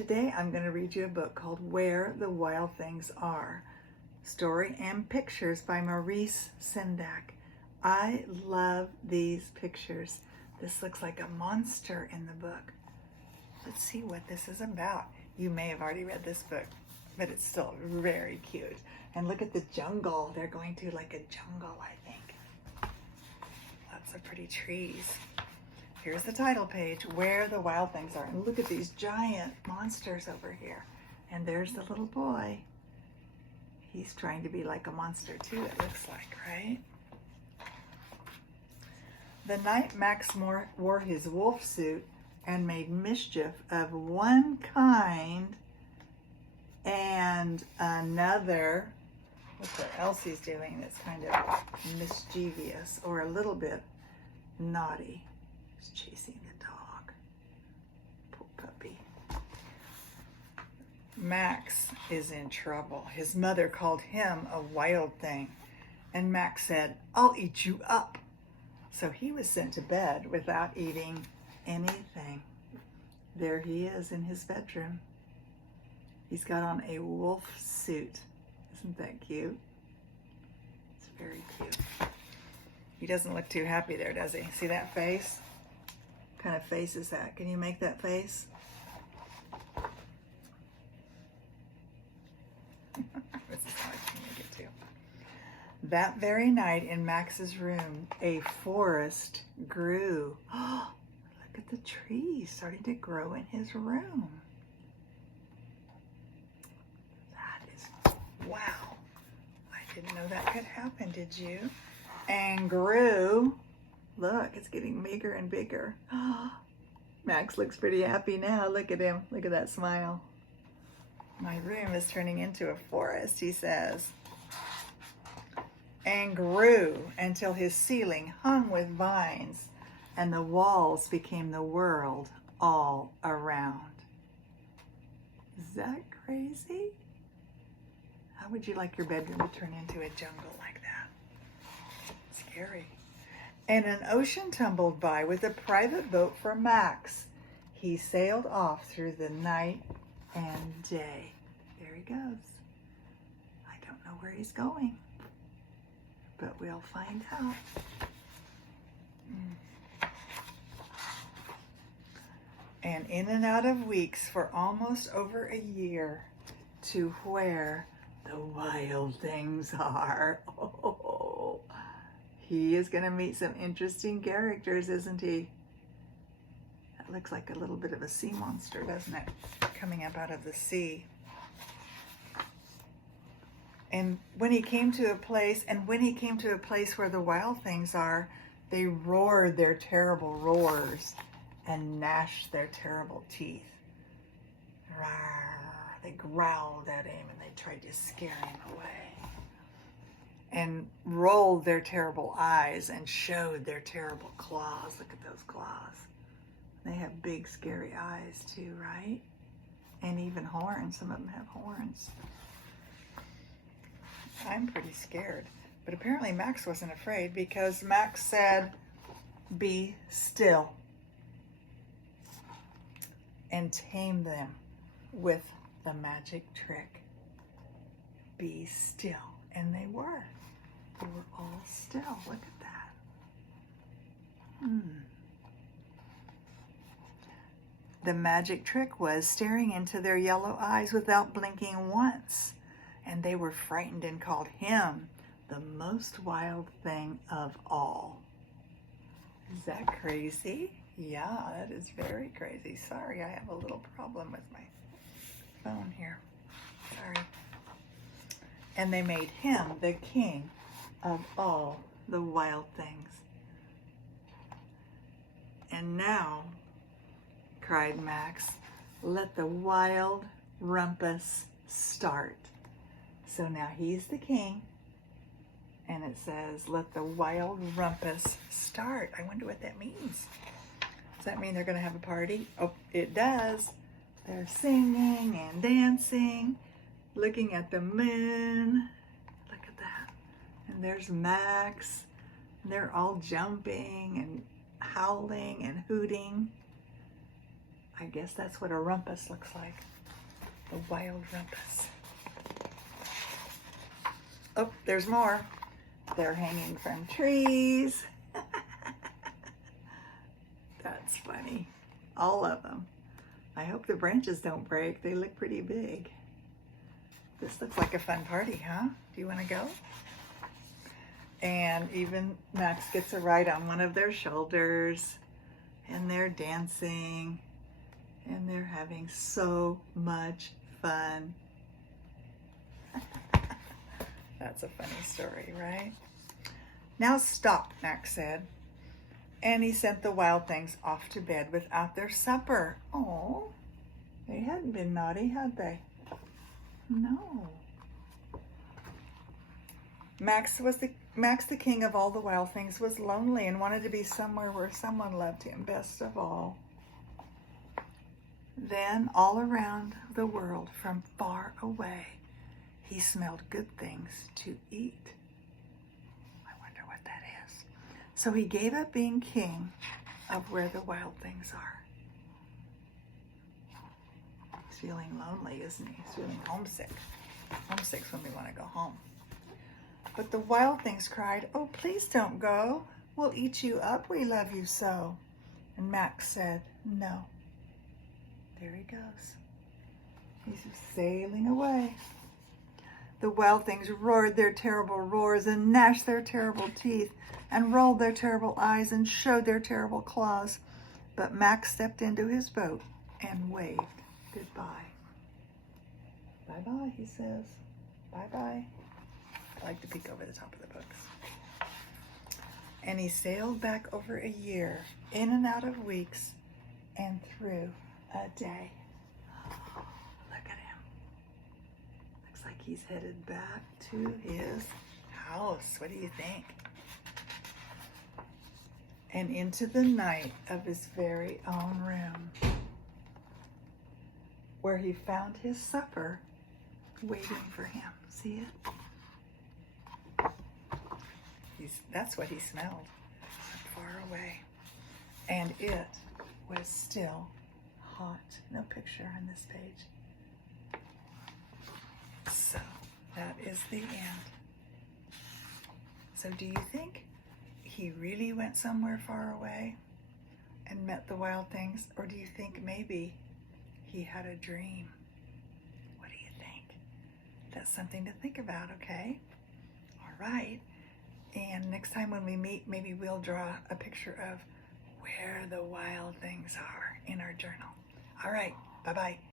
Today I'm going to read you a book called Where the Wild Things Are. Story and pictures by Maurice Sendak. I love these pictures. This looks like a monster in the book. Let's see what this is about. You may have already read this book, but it's still very cute. And look at the jungle. They're going to like a jungle, I think. Lots of pretty trees. Here's the title page, Where the Wild Things Are. And look at these giant monsters over here. And there's the little boy. He's trying to be like a monster too, it looks like, right? The night Max wore his wolf suit and made mischief of one kind and another. What else he's doing that's kind of mischievous or a little bit naughty. He's chasing the dog. Poor puppy. Max is in trouble. His mother called him a wild thing, and Max said, "I'll eat you up." So he was sent to bed without eating anything. There he is in his bedroom. He's got on a wolf suit. Isn't that cute? It's very cute. He doesn't look too happy there, does he? See that face? What kind of face is that? Can you make that face? This is how I can make it too. That very night in Max's room, a forest grew. Oh, look at the trees starting to grow in his room. That is, wow. I didn't know that could happen, did you? And grew. Look, it's getting bigger and bigger. Max looks pretty happy now. Look at him. Look at that smile. My room is turning into a forest, he says. And grew until his ceiling hung with vines and the walls became the world all around. Is that crazy? How would you like your bedroom to turn into a jungle like that? Scary. And an ocean tumbled by with a private boat for Max. He sailed off through the night and day. There he goes. I don't know where he's going, but we'll find out. And in and out of weeks for almost over a year to where the wild things are. Oh, he is going to meet some interesting characters, isn't he? That looks like a little bit of a sea monster, doesn't it? Coming up out of the sea. And when he came to a place where the wild things are, they roared their terrible roars and gnashed their terrible teeth. Rawr. They growled at him and they tried to scare him away. And rolled their terrible eyes and showed their terrible claws. Look at those claws. They have big, scary eyes too, right? And even horns. Some of them have horns. I'm pretty scared. But apparently Max wasn't afraid because Max said, "Be still," and tame them with the magic trick. Be still. And they were. They were all still. Look at that. The magic trick was staring into their yellow eyes without blinking once. And they were frightened and called him the most wild thing of all. Is that crazy? Yeah, that is very crazy. Sorry, I have a little problem with my phone here. Sorry. And they made him the king of all the wild things. And now, cried Max, let the wild rumpus start. So now he's the king, and it says, let the wild rumpus start. I wonder what that means. Does that mean they're going to have a party? Oh, it does. They're singing and dancing, looking at the moon. Look at that. And there's Max. And they're all jumping and howling and hooting. I guess that's what a rumpus looks like. The wild rumpus. Oh, there's more. They're hanging from trees. That's funny. All of them. I hope the branches don't break. They look pretty big. This looks like a fun party, huh? Do you want to go? And even Max gets a ride on one of their shoulders. And they're dancing. And they're having so much fun. That's a funny story, right? Now stop, Max said. And he sent the wild things off to bed without their supper. Oh, they hadn't been naughty, had they? No. Max, the king of all the wild things, was lonely and wanted to be somewhere where someone loved him best of all. Then, all around the world, from far away, he smelled good things to eat. I wonder what that is. So he gave up being king of where the wild things are. He's feeling lonely, isn't he? He's feeling homesick. Homesick's when we want to go home. But the wild things cried, "Oh, please don't go. We'll eat you up. We love you so." And Max said, "No." There he goes. He's sailing away. The wild things roared their terrible roars and gnashed their terrible teeth and rolled their terrible eyes and showed their terrible claws. But Max stepped into his boat and waved goodbye. Bye-bye, he says. Bye-bye. I like to peek over the top of the books. And he sailed back over a year, in and out of weeks, and through a day. Look at him. Looks like he's headed back to his house. What do you think? And into the night of his very own room, where he found his supper waiting for him. See it? That's what he smelled from far away. And it was still hot. No picture on this page. So that is the end. So do you think he really went somewhere far away and met the wild things? Or do you think maybe he had a dream? What do you think? That's something to think about, okay? All right. And next time when we meet, maybe we'll draw a picture of where the wild things are in our journal. All right. Bye-bye.